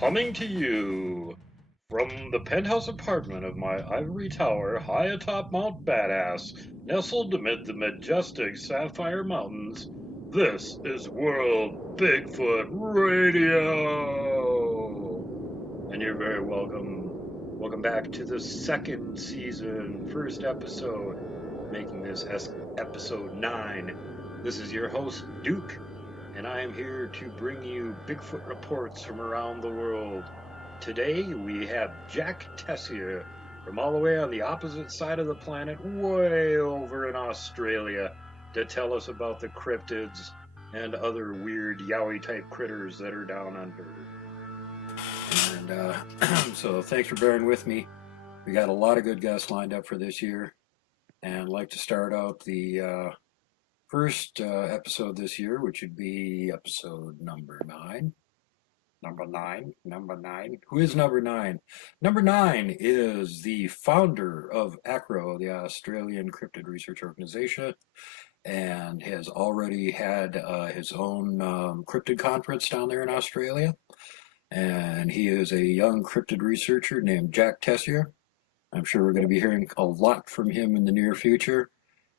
Coming to you from the penthouse apartment of my ivory tower high atop Mount Badass, nestled amid the majestic Sapphire Mountains, this is World Bigfoot Radio! And you're very welcome. Welcome back to the second season, first episode, making this episode 9. This is your host, Duke, and I am here to bring you Bigfoot reports from around the world. Today we have Jack Tessier from all the way on the opposite side of the planet, way over in Australia, to tell us about the cryptids and other weird Yowie type critters that are down under. And so thanks for bearing with me. We got a lot of good guests lined up for this year, and I'd like to start out the first episode this year, which would be episode number 9. Number nine. Who is number 9? Number 9 is the founder of A.C.R.O, the Australian Cryptid Research Organization, and has already had his own cryptid conference down there in Australia. And he is a young cryptid researcher named Jack Tessier. I'm sure we're going to be hearing a lot from him in the near future.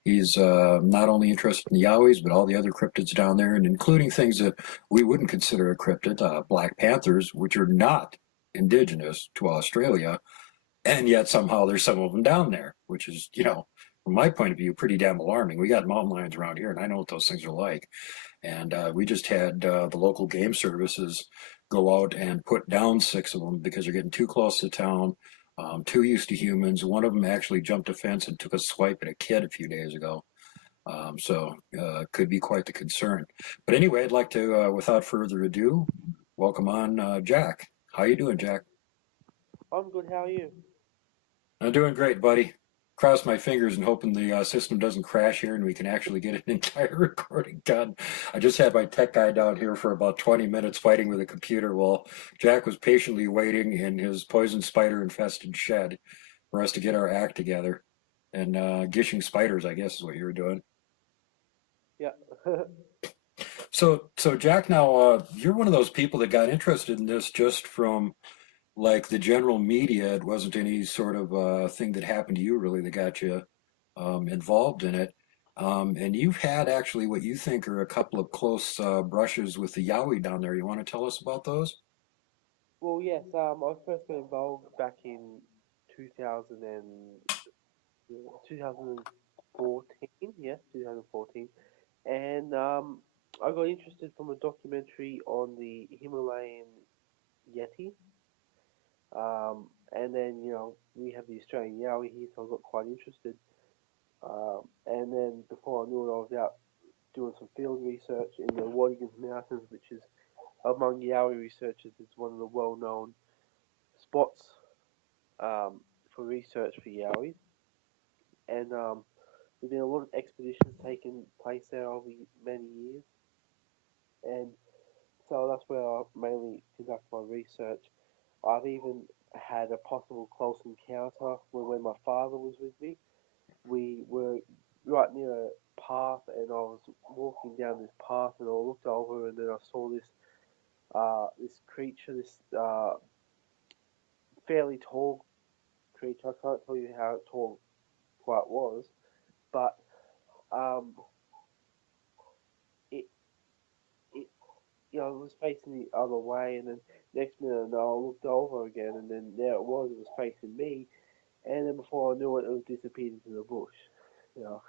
He's not only interested in the Yowies, but all the other cryptids down there, and including things that we wouldn't consider a cryptid, Black Panthers, which are not indigenous to Australia, and yet somehow there's some of them down there, which is, from my point of view, pretty damn alarming. We got mountain lions around here, and I know what those things are like. And we just had the local game services go out and put down 6 of them because they're getting too close to town. Too used to humans. One of them actually jumped a fence and took a swipe at a kid a few days ago. So could be quite the concern. But anyway, I'd like to, without further ado, welcome on Jack. How you doing, Jack? I'm good. How are you? I'm doing great, buddy. cross my fingers and hoping the system doesn't crash here and we can actually get an entire recording done. I just had my tech guy down here for about 20 minutes fighting with a computer while Jack was patiently waiting in his poison spider infested shed for us to get our act together. And gishing spiders, I guess, is what you were doing. Yeah. So Jack, now you're one of those people that got interested in this just from like the general media. It wasn't any sort of thing that happened to you really that got you involved in it. And you've had actually what you think are a couple of close brushes with the Yowie down there. You want to tell us about those? Well, yes. I first got involved back in 2000 2014. Yes, 2014. And I got interested from a documentary on the Himalayan Yeti. And then we have the Australian Yowie here, so I got quite interested. And then before I knew it, I was out doing some field research in the Wadigans Mountains, which is among Yowie researchers is one of the well-known spots for research for Yowies. And there's been a lot of expeditions taking place there over many years, and so that's where I mainly conduct my research. I've even had a possible close encounter when my father was with me. We were right near a path, and I was walking down this path, and I looked over, and then I saw this creature, this fairly tall creature. I can't tell you how tall it quite was, but um, it it it was facing the other way, and then next minute I looked over again, and then there it was. It was facing me, and then before I knew it, it was disappeared into the bush. You know,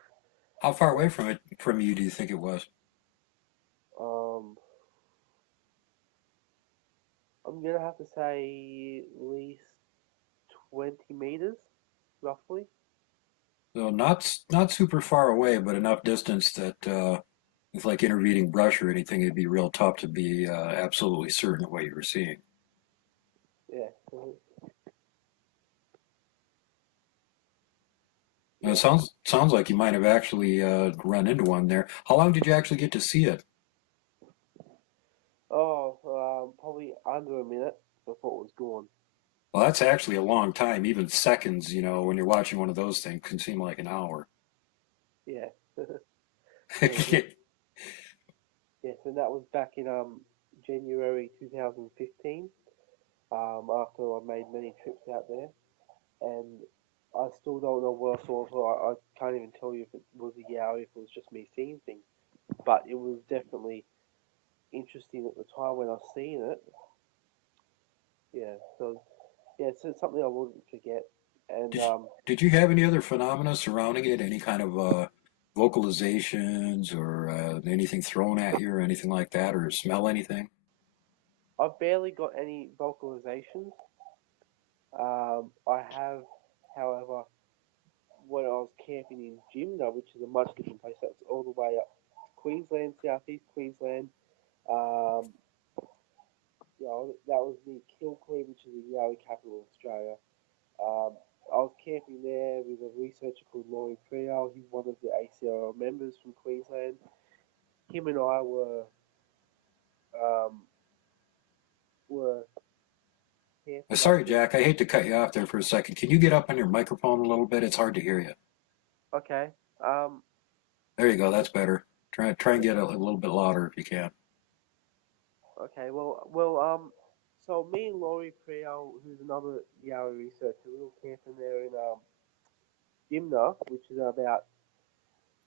How far away from you do you think it was? um, I'm gonna have to say at least 20 meters, roughly. So not super far away, but enough distance that with like intervening brush or anything, it'd be real tough to be absolutely certain of what you were seeing. Yeah, It yeah. sounds like you might have actually run into one there. How long did you actually get to see it? Oh, probably under a minute before it was gone. Well, that's actually a long time. Even seconds, when you're watching one of those things, can seem like an hour. Yeah. So yeah, yes, and that was back in January 2015. After I made many trips out there, and I still don't know what I saw, so I can't even tell you if it was a yowie, if it was just me seeing things. But it was definitely interesting at the time when I seen it. Yeah, so yeah, it's something I wouldn't forget. And Did did you have any other phenomena surrounding it? Any kind of vocalizations or anything thrown at you or anything like that, or smell anything? I barely got any vocalizations. I have, however, when I was camping in Jimna, which is a much different place, that's all the way up Queensland, southeast Queensland. Um, that was near Kilcoy, which is the Yowie capital of Australia. Um, I was camping there with a researcher called Laurie Creel. He's one of the A.C.R.O members from Queensland. Him and I um, were camping up Sorry, there. Jack. I hate to cut you off there for a second. Can you get up on your microphone a little bit? It's hard to hear you. Okay. Um, There you go. That's better. Try and get a little bit louder if you can. okay. So me and Laurie Creel, who's another Yowie researcher, we were camping there in Jimna, which is about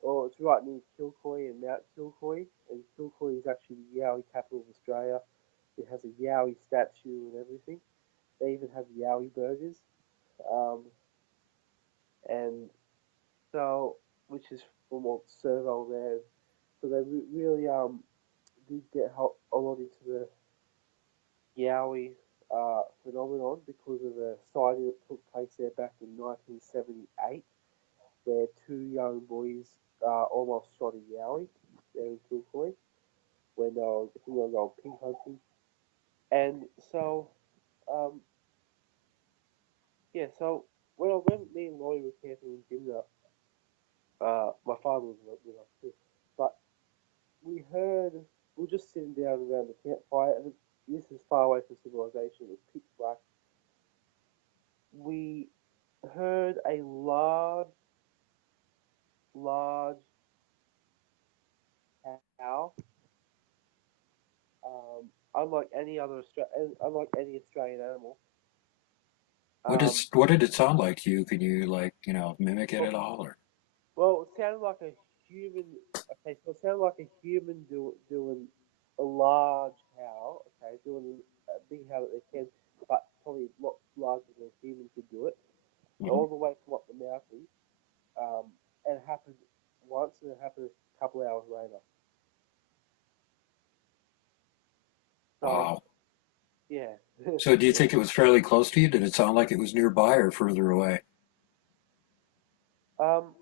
it's right near Kilcoy and Mount Kilcoy, and Kilcoy is actually the Yowie capital of Australia. It has a Yowie statue and everything. They even have Yowie burgers, um, and so which is from what Servo there. So they really did get a lot into the Yowie phenomenon because of a sighting that took place there back in 1978, where two young boys almost shot a Yowie there in Kilcoy when I think they were going pig hunting. And so, um, yeah, so when me and Laurie were camping in Dimna, my father was with us too. But we heard, we were just sitting down around the campfire, and this is far away from civilization. It was pitch black. We heard a large cow, unlike any unlike any Australian animal. Um, What did it sound like to you? Can you like mimic it well, at all? Or well, it sounded like a human. Okay, so it sounded like a human doing a large cow. Okay, doing a big cow that they can, but probably a lot larger than a human could do it. Mhm. All the way from up the mountain, and it happened once, and it happened a couple of hours later. So Wow. yeah, So do you yeah. think it was fairly close to you? Did it sound like it was nearby or further away? Um,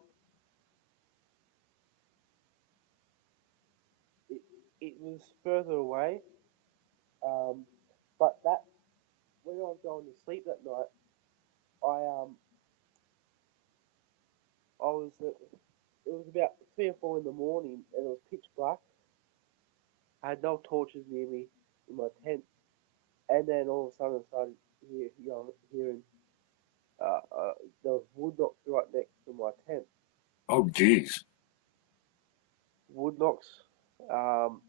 it, it was further away. But that when I was going to sleep that night, I um I was it was about 3 or 4 in the morning, and it was pitch black. I had no torches near me in my tent, and then all of a sudden I started hearing uh, there was wood knocks right next to my tent. Oh, geez. Wood knocks, um,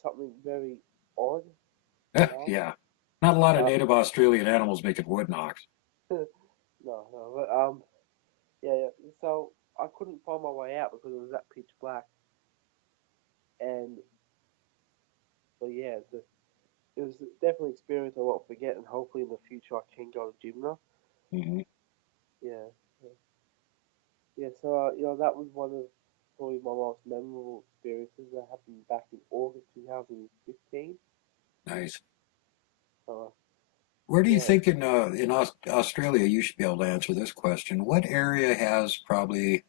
something very odd sound. Yeah. Not a lot of Uh, native Australian animals making wood knocks. no, but yeah, yeah. So I couldn't find my way out because it was that pitch black, and so yeah, it was definitely an experience I won't forget, and hopefully in the future I can go to Jimna. Hmm. Yeah, yeah, yeah. So that was one of probably my most memorable experiences that happened back in August 2015. Nice. So Where do you yeah, think in Australia, you should be able to answer this question? What area has probably,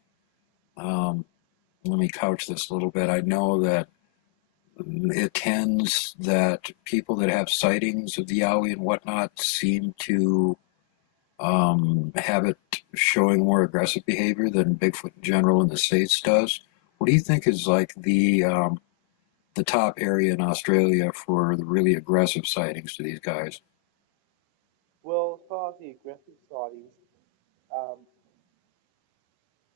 um, let me couch this a little bit. I know that it tends that people that have sightings of the Yowie and whatnot seem to have it showing more aggressive behavior than Bigfoot in general in the States does. What do you think is like the top area in Australia for the really aggressive sightings to these guys? well, as far as the aggressive sightings, um,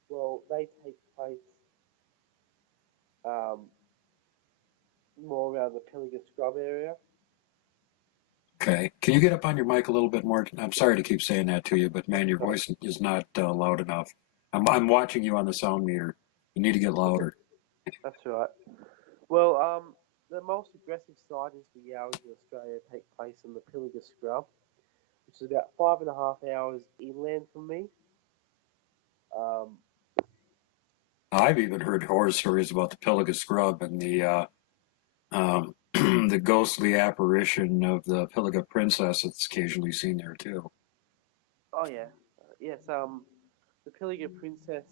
well, they take place um, more around the Pilliga Scrub area. Okay. Can you get up on your mic a little bit more? I'm Yeah, sorry to keep saying that to you, but man, your no, voice is not loud enough. I'm watching you on the sound meter. You need to get louder. that's right. Well, the most aggressive sightings for Yowies in Australia take place in the Pilliga Scrub, which is about 5.5 hours inland from me. Um, I've even heard horror stories about the Pilliga Scrub and the ghostly apparition of the Pilliga princess that's occasionally seen there too. oh yeah, yes. The Pilliga Princess,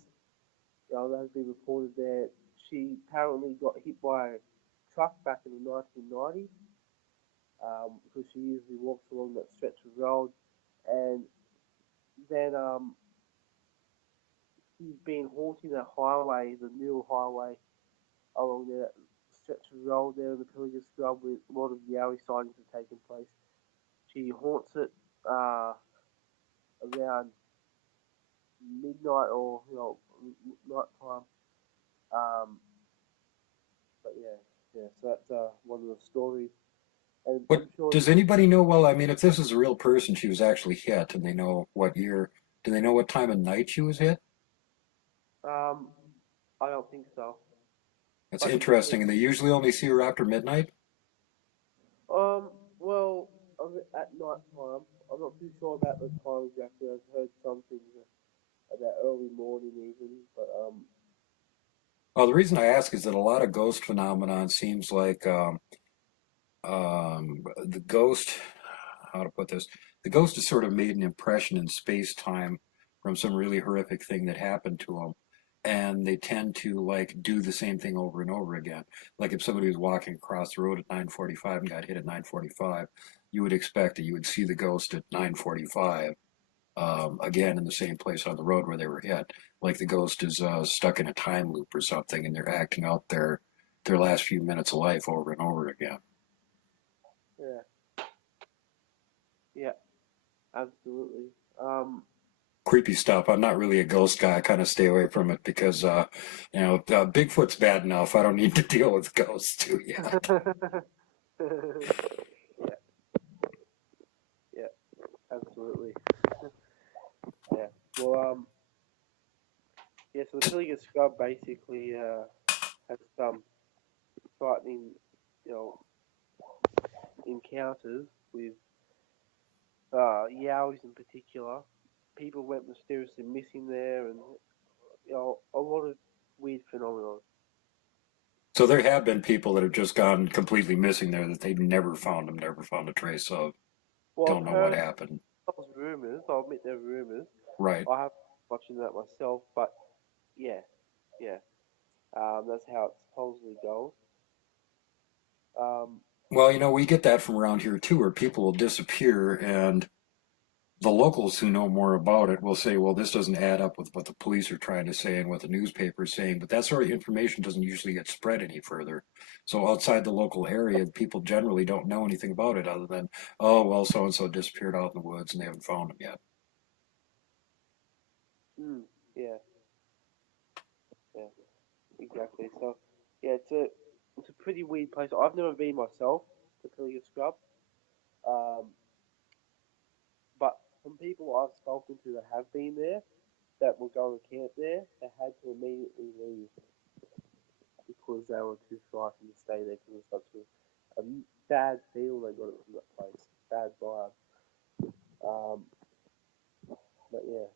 that has been reported there. She apparently got hit by a truck back in the 1990s, because she usually walks along that stretch of road, and then she's been haunting that highway, the new highway along there, that stretch of road there in the Pilliga Scrub, with a lot of Yowie sightings have taken place. She haunts it around midnight, or night time. Um, but yeah, yeah. So that's one of the stories, and What I'm sure. does anybody know? Well, I mean, if this is a real person, she was actually hit, and they know what year. Do they know what time of night she was hit? Um, I don't think so. That's But interesting, and they usually only see her after midnight. well, at night time, I'm not too sure about the time exactly. I've heard some things about early morning even, but Well, the reason I ask is that a lot of ghost phenomenon seems like the ghost. How to put this? The ghost has sort of made an impression in space time from some really horrific thing that happened to them, and they tend to like do the same thing over and over again. Like if somebody was walking across the road at 9:45 and got hit at 9:45, you would expect that you would see the ghost at 9:45. again in the same place on the road where they were hit. Like the ghost is stuck in a time loop or something, and they're acting out their last few minutes of life over and over again. Yeah. Yeah. Absolutely. Creepy stuff. I'm not really a ghost guy. I kind of stay away from it because, Bigfoot's bad enough. I don't need to deal with ghosts too yet. Yeah. Yeah. Absolutely. Yeah. Well. Yeah. So the Pilliga scrub basically has some frightening, you know, encounters with Yowies in particular. People went mysteriously missing there, and a lot of weird phenomena. So there have been people that have just gone completely missing there that they've never found them, never found a trace of. Well, Don't I've know what heard happened. those rumors. I'll admit they're rumors. Right. I haven't watching that myself, but yeah, yeah. That's how it supposedly goes. Um, Well, we get that from around here too, where people will disappear, and the locals who know more about it will say, well, this doesn't add up with what the police are trying to say and what the newspaper is saying, but that sort of information doesn't usually get spread any further. So outside the local area, people generally don't know anything about it other than, oh, well, so and so disappeared out in the woods and they haven't found him yet. mm, yeah, yeah, exactly. So yeah, it's a pretty weird place. I've never been myself to Pilliga Scrub, um, but from people I've spoken to that have been there, that were going to camp there, they had to immediately leave because they were too frightened to stay there because it was such a bad feel they got it from that place, bad vibe. Um, but yeah,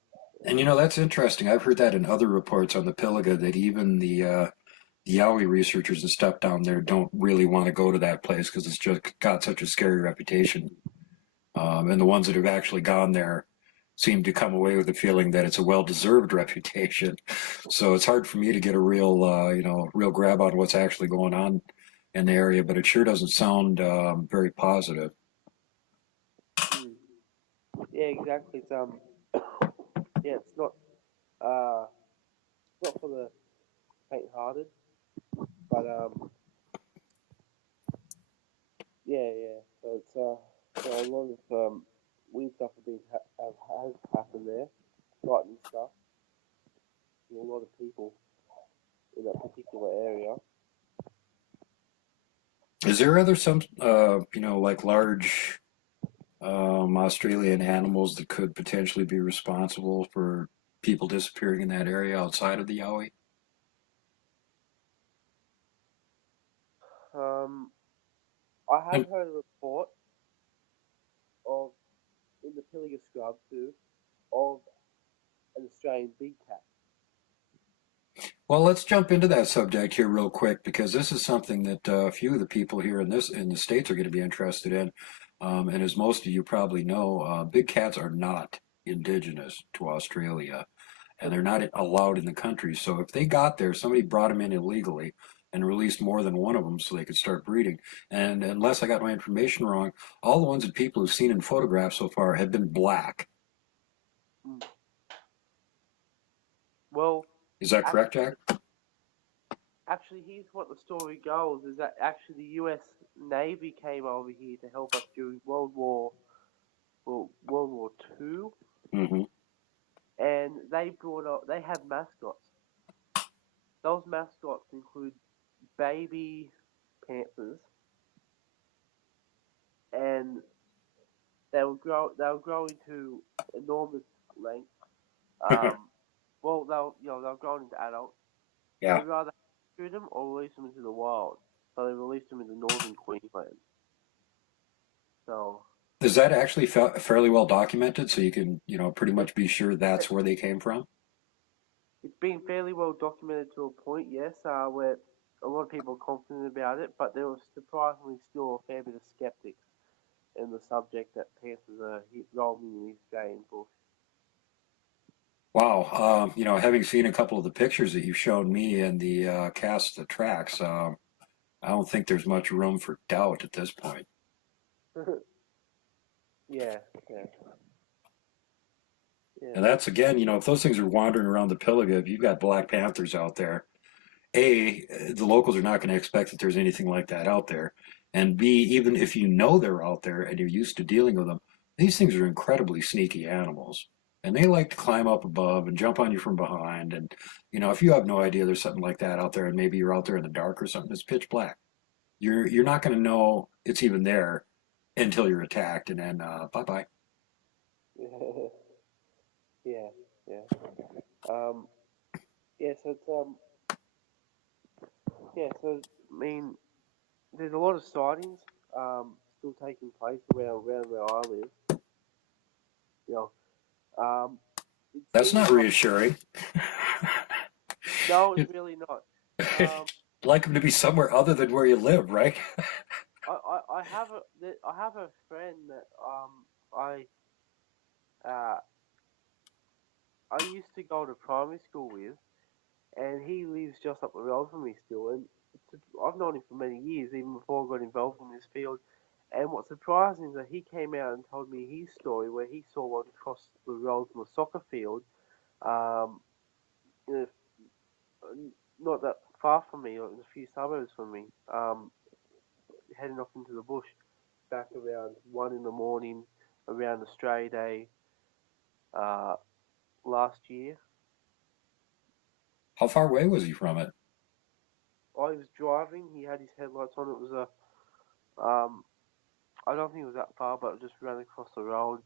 And that's interesting. I've heard that in other reports on the Pilliga that even the Yowie researchers and stuff down there don't really want to go to that place because it's just got such a scary reputation. And the ones that have actually gone there seem to come away with the feeling that it's a well-deserved reputation. So it's hard for me to get a real grab on what's actually going on in the area, but it sure doesn't sound very mm, yeah, exactly. Yeah, uh, it's not for the faint-hearted, but yeah, yeah. So a lot of weird stuff has happened there, frightening stuff. A lot of people in that particular area. Is there other some like large Australian animals that could potentially be responsible for people disappearing in that area outside of the Yowie? Um, I have And heard a report of in the Pilliga Scrub too of an Australian big cat. well, let's jump into that subject here real quick because this is something that a few of the people here in the states are going to be interested in. And as most of you probably know, big cats are not indigenous to Australia, and they're not allowed in the country. So if they got there, somebody brought them in illegally and released more than one of them so they could start breeding. And unless I got my information wrong, all the ones that people have seen in photographs so far have been black. Mm. Well, Is that correct, actually, Jack? actually, here's what the story goes: is that actually the U.S. Navy came over here to help us during World War Two, Mm-hmm. and they brought up. They have mascots. Those mascots include baby panthers, and They were growing to enormous length. Um, well, they were growing into adults. Yeah. They'd rather shoot them or release them into the wild. So they released them into northern Queensland. So Is that actually fairly well documented so you can, pretty it, much be sure that's where they came from? it's been fairly well documented to a point, yes, where a lot of people are confident about it, but there was surprisingly still a fair bit of skeptics in the subject that panthers are roaming in the Australian bush. Wow. Having seen a couple of the pictures that you've shown me and the cast of the tracks, I don't think there's much room for doubt at this point. Yeah, yeah. Yeah. And that's again, if those things are wandering around the Pilliga, if you've got Black Panthers out there, A, the locals are not going to expect that there's anything like that out there. And B, even if you know they're out there and you're used to dealing with them, these things are incredibly sneaky animals. And they like to climb up above and jump on you from behind. And, if you have no idea there's something like that out there and maybe you're out there in the dark or something, it's pitch black. You're not going to know it's even there until you're attacked, and then bye bye. Yeah, yeah. Um, yeah, so it's yeah, so I mean, there's a lot of sightings still taking place around where I live. You know, it That's seems not like reassuring. no, it's really not. Um, Like them to be somewhere other than where you live, right? I have a friend that uh I used to go to primary school with, and he lives just up the road from me still. And I've known him for many years, even before I got involved in this field. And what's surprising is that he came out and told me his story where he saw one across the road from a soccer field, um, in not that far from me, or a few suburbs from me, heading off into the bush back around 1 in the morning, around Australia Day uh, last year. How far away was he from it? I was driving. He had his headlights on. It was um, I don't think it was that far, but it just ran across the road.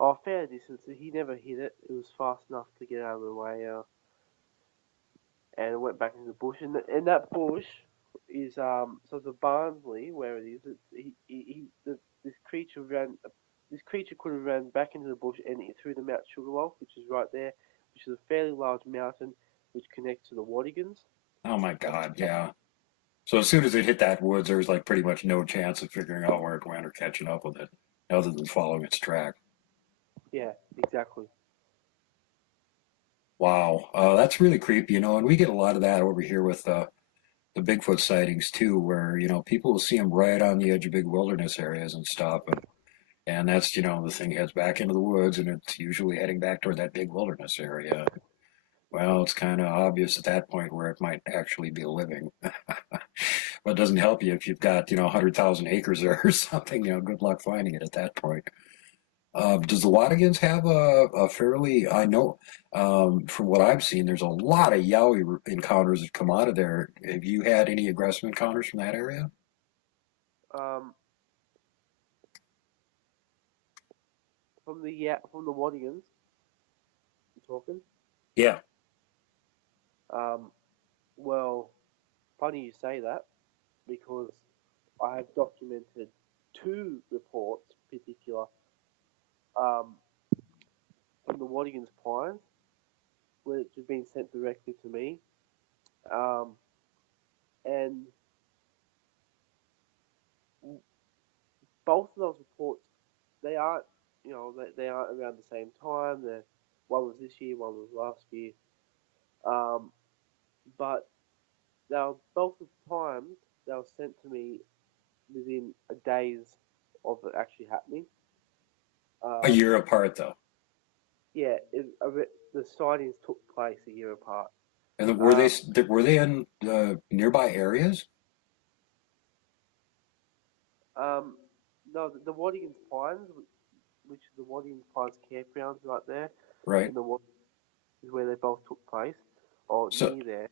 Oh, fair distance. He never hit it. It was fast enough to get out of the way, and it went back into the bush. And that bush is so the Barnsley where it is. This creature ran. This creature could have ran back into the bush and through the Mount Sugarloaf, which is right there, which is a fairly large mountain which connects to the Wadigans. Oh my God, yeah. So as soon as it hit that woods, there was like pretty much no chance of figuring out where it went or catching up with it, other than following its track. Yeah, exactly. Wow, that's really creepy, and we get a lot of that over here with the Bigfoot sightings too, where people will see them right on the edge of big wilderness areas and stuff, and that's the thing heads back into the woods, and it's usually heading back toward that big wilderness area. Well, it's kind of obvious at that point where it might actually be living. But it doesn't help you if you've got 100,000 acres there or something. Good luck finding it at that point. Does the Wadigans have a fairly? I know from what I've seen, there's a lot of Yowie encounters that come out of there. Have you had any aggressive encounters from that area? Um, from the Wadigans, you talking? Yeah. Um, well, funny you say that because I have documented two reports, particular, um, from the Wadigans Pines, which have been sent directly to me, um, and both of those reports they aren't, they aren't around the same time. One was this year, one was last year, um, but they were both of the times they were sent to me within a days of it actually happening. A Um, year apart, though. yeah, the sightings took place a year apart. And Um, were they in nearby areas? um, no, the Waddington's Pines, which is the Waddington's Pines campgrounds right there, Right. in the is where they both took place, or So near there.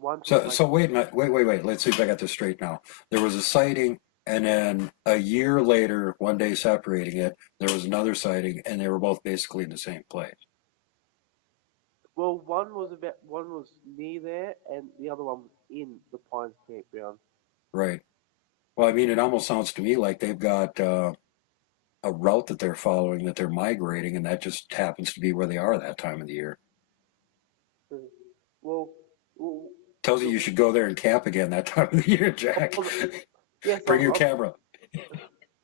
One took So, place. so wait a minute. Wait. Let's see if I got this straight now. There was a sighting, and then a year later, one day separating it, there was another sighting, and they were both basically in the same place. Well, one was near there, and the other one was in the Pines campground. Right. Well, I mean, it almost sounds to me like they've got a route that they're following, that they're migrating, and that just happens to be where they are that time of the year. Mhm. Well, well, Tells you the, you should go there and camp again that time of the year, Jack. well, yes, Bring your camera.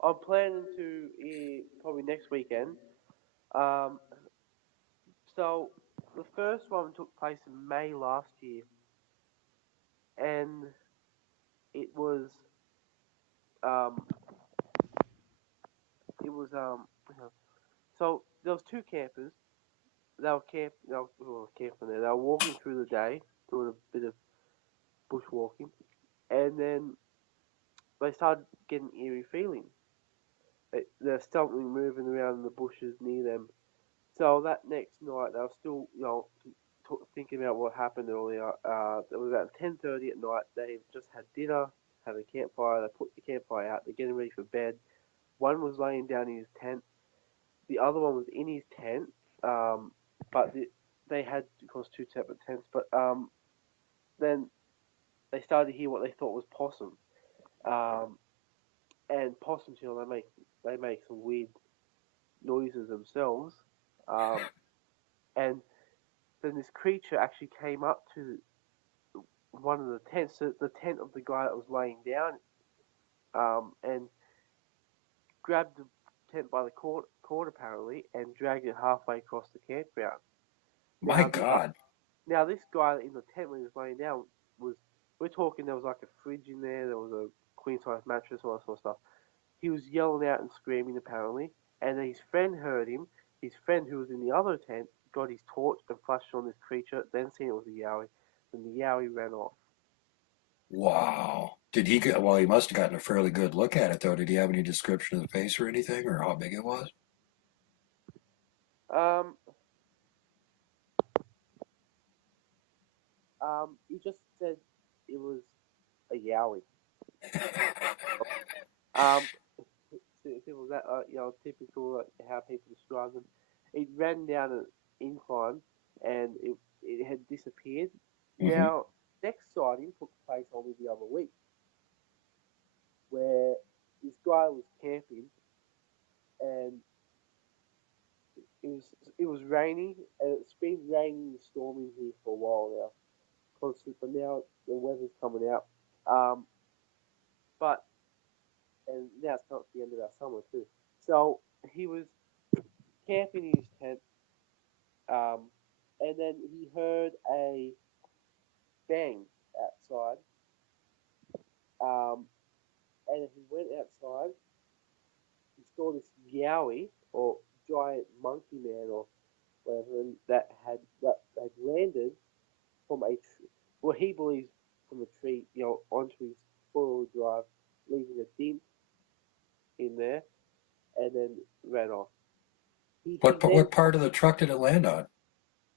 I'm planning to probably next weekend. Um, so the first one took place in May last year, and it was um, it was so there was two campers. they were camping there. They were walking through the day, doing a bit of bushwalking, and then they started getting eerie feelings. There's something moving around in the bushes near them. So that next night, they were still, thinking about what happened earlier. It was about 10:30 at night. They just had dinner, had a campfire. They put the campfire out. They're getting ready for bed. One was laying down in his tent. The other one was in his tent. But they had, of course, two separate tents. But then they started to hear what they thought was possum. Um, and possums, they make some weird noises themselves. Um, and then this creature actually came up to one of the tents, the tent of the guy that was laying down, and grabbed the tent by the cord apparently, and dragged it halfway across the campground. My Now this God. now this guy in the tent when he was laying down was, we're talking, there was like a fridge in there was a queen size mattress, all that sort of stuff. He was yelling out and screaming apparently, and then his friend heard him. His friend who was in the other tent got his torch and flashed on this creature, then seen it was a Yowie, and the Yowie ran off. Wow. Did he get, well, he must have gotten a fairly good look at it, though. Did he have any description of the face or anything, or how big it was? Um, he just said it was a Yowie. Um, simple as that, typical how people describe them. It ran down an incline and it had disappeared. Hmm. Now, next sighting took place only the other week, where this guy was camping and it was it was raining, and it's been raining and storming here for a while now, constant. But now the weather's coming out. Um, but and now it's not the end of our summer too. So he was camping in his tent, and then he heard a bang outside. Um, and he went outside. He saw this yowie or giant monkey man or whatever, and that had landed from a well, he believes from a tree, onto his four-wheel drive, leaving a dent in there, and then ran off. He then What part of the truck did it land on?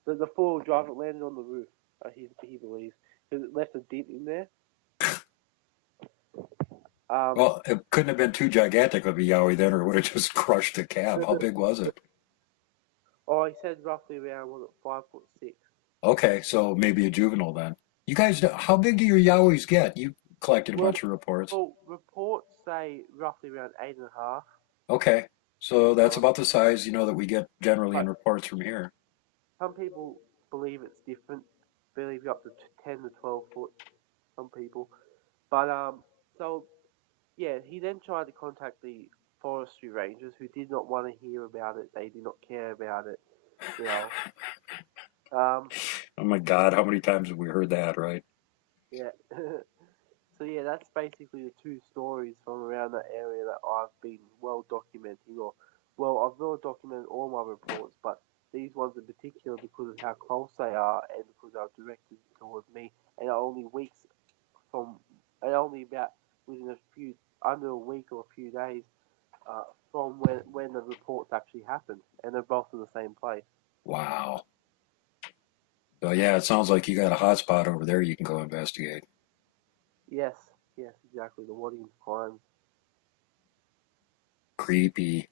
the four-wheel drive, it landed on the roof. He believes because it left a dent in there. Um, Well, it couldn't have been too gigantic of a Yowie then, or it would have just crushed the cab. How big was it? oh, he said roughly around 5'6". Okay, so maybe a juvenile then. You guys, how big do your Yowies get? You collected a Well, bunch of reports. well, reports say roughly around 8.5. Okay, so that's Uh, about the size, that we get generally in but reports from here. some people believe it's different. Believe up to 10 to 12 foot. Some people, but so yeah, he then tried to contact the forestry rangers, who did not want to hear about it. They did not care about it. You know. Um. Oh my God, how many times have we heard that, right? Yeah. So yeah, that's basically the two stories from around that area that I've been well documenting, or well, I've well documented all my reports, but these ones in particular because of how close they are and because they're directed towards me, and are only weeks from, and only about within a few, under a week or a few days from when the reports actually happened, and they're both in the same place. Wow. So yeah, it sounds like you got a hot spot over there you can go investigate. Yes, yes, exactly. The Waddington Pines. Creepy.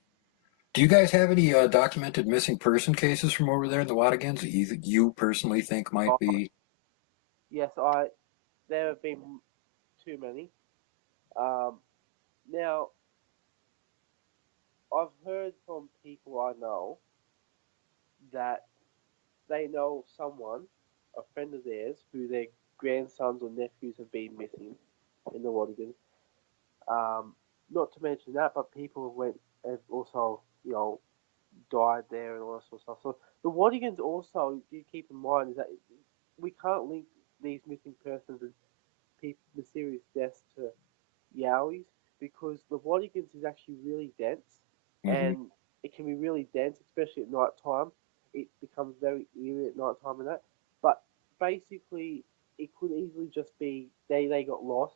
Do you guys have any documented missing person cases from over there in the Wadigans that you personally think might Oh, be? yes, there have been too many. Um, Now, I've heard from people I know that they know someone, a friend of theirs, who their grandsons or nephews have been missing in the Wadigans. Um, Not to mention that, but people have also, died there and all that sort of stuff. So the Wadigans also, do keep in mind, is that we can't link these missing persons and mysterious deaths to Yowies, because the Wadigans is actually really dense, Hmm. and it can be really dense, especially at night time. it becomes very eerie at night time and that. But basically, it could easily just be they got lost,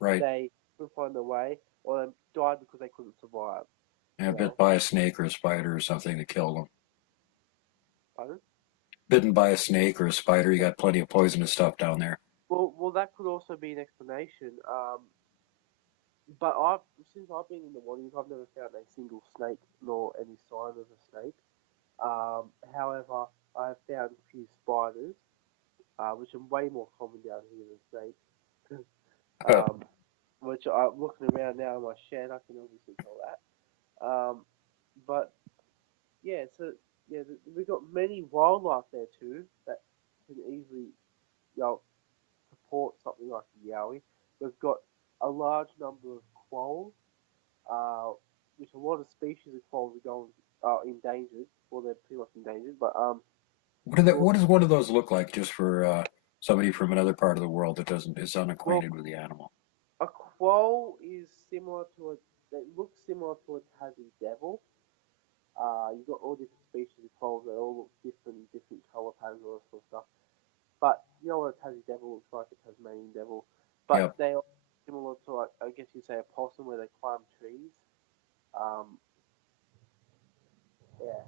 Right. they couldn't find their way, or they died because they couldn't survive. Yeah, You bit know, by a snake or a spider or something that killed them. pardon? Bitten by a snake or a spider, you got plenty of poisonous stuff down there. Well, that could also be an explanation. But since I've been in the waters, I've never found a single snake nor any sign of a snake. However, I have found a few spiders, which are way more common down here than snakes. Which I'm looking around now in my shed, I can obviously tell that. But yeah, so yeah, we've got many wildlife there too that can easily, you know, support something like a yowie. We've got a large number of quolls, uh, which a lot of species of quolls are going endangered. Well, they're pretty much endangered, but we What also does one of those look like, just for somebody from another part of the world that doesn't is well, unacquainted with the animal? a quoll is similar to a. It looks similar to a Tassie devil. You've got all different species of quolls that all look different color patterns, all that sort of stuff. But you know what a Tassie devil looks like, a Tasmanian devil. But Yep. they are similar to, like, I guess you'd say, a possum where they climb trees. Um, yeah,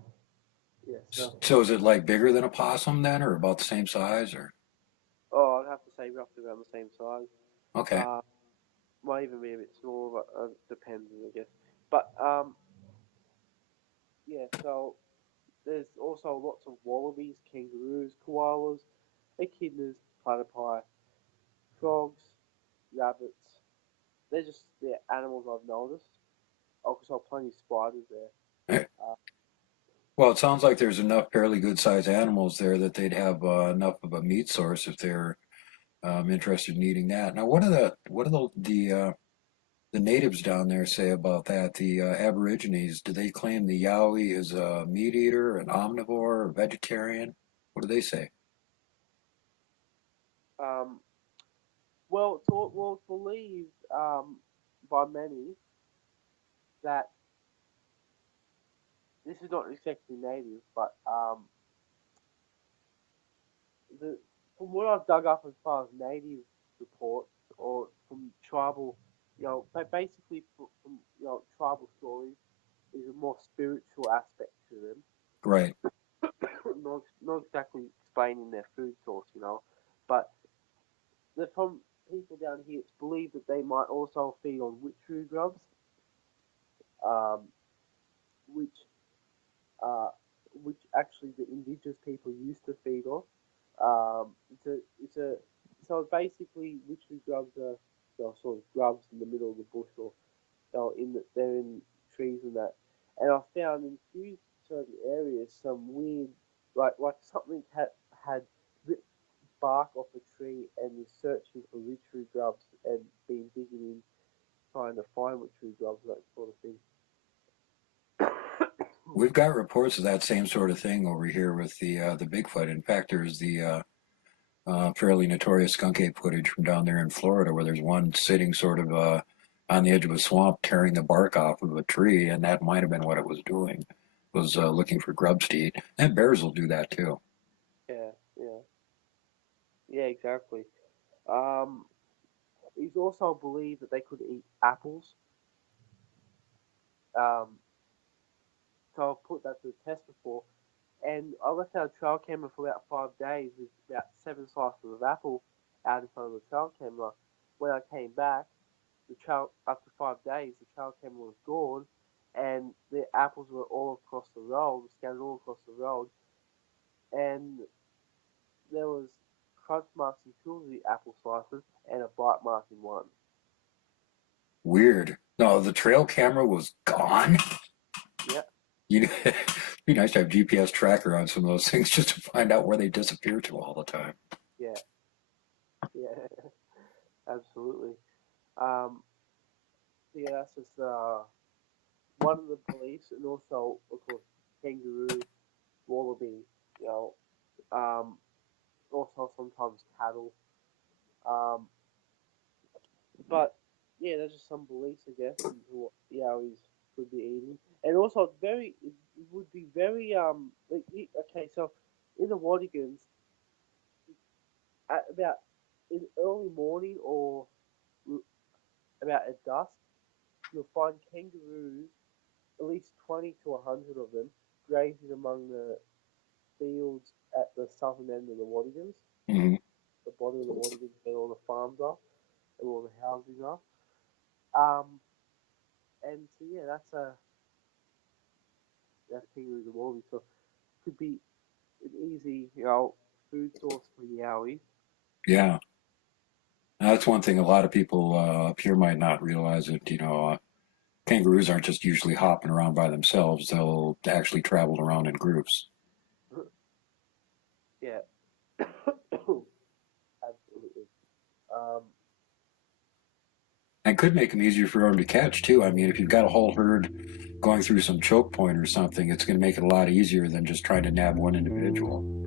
yeah. So, So is it like bigger than a possum then, or about the same size, or? oh, I'd have to say roughly around the same size. Okay. Uh, might even be a bit smaller, but depends, I guess. But yeah. So there's also lots of wallabies, kangaroos, koalas, echidnas, platypi, frogs, rabbits. They're just the animals I've noticed. Also, plenty of spiders there. Eh, Uh, well, it sounds like there's enough fairly good sized animals there that they'd have enough of a meat source if they're interested in eating that. Now, what do the natives down there say about that? The Aborigines, do they claim the Yowie is a meat eater, an omnivore, a vegetarian? What do they say? um, it's believed by many that this is not exactly native, but the from what I've dug up as far as native reports or from tribal, basically from tribal stories, is a more spiritual aspect to them, Right. not exactly explaining their food source, but from people down here, it's believed that they might also feed on witchery grubs, um, which uh, which actually the indigenous people used to feed on. It's a so basically witchery grubs are, sort of grubs in the middle of the bush, or they're in trees and that. And I found in a few certain areas some weird, like something had ripped bark off a tree and is searching for witchery grubs and been digging in trying to find witchery grubs, that sort of thing. We've got reports of that same sort of thing over here with the Bigfoot. In fact, there's the fairly notorious skunk ape footage from down there in Florida, where there's one sitting sort of on the edge of a swamp, tearing the bark off of a tree, and that might have been what it was doing. Was looking for grubs to eat, and bears will do that too. Yeah, yeah, yeah, exactly. Um, it's also believed that they could eat apples. Um, so I've put that to the test before, and I left our trail camera for about 5 days with about 7 slices of apple out in front of the trail camera. When I came back, the trail after 5 days, the trail camera was gone, and the apples were all across the road, scattered all across the road, and there was crunch marks in two of the apple slices and a bite mark in one. Weird. No, the trail camera was gone. Yeah, You, it'd be nice to have GPS tracker on some of those things just to find out where they disappear to all the time. yeah, yeah, absolutely. Um, yeah, that's just one of the beliefs, and also, of course, kangaroo, wallaby, you know, um, also sometimes cattle. Um, but yeah, there's just some beliefs, I guess, into what Yowies could be eating. and also it would be very okay. So in the Wadigans, at about in early morning or about at dusk, you'll find kangaroos, at least 20 to 100 of them, grazing among the fields at the southern end of the Wadigans, Hmm. the bottom of the Wadigans where all the farms are and all the houses are. And so yeah, that's kangaroos and wallabies. So could be an easy, food source for Yowies. Yeah. Now, that's one thing a lot of people up here might not realize that, kangaroos aren't just usually hopping around by themselves. They'll actually travel around in groups. Yeah, absolutely. Um, And could make them easier for them to catch, too. I mean, if you've got a whole herd going through some choke point or something, it's going to make it a lot easier than just trying to nab one individual.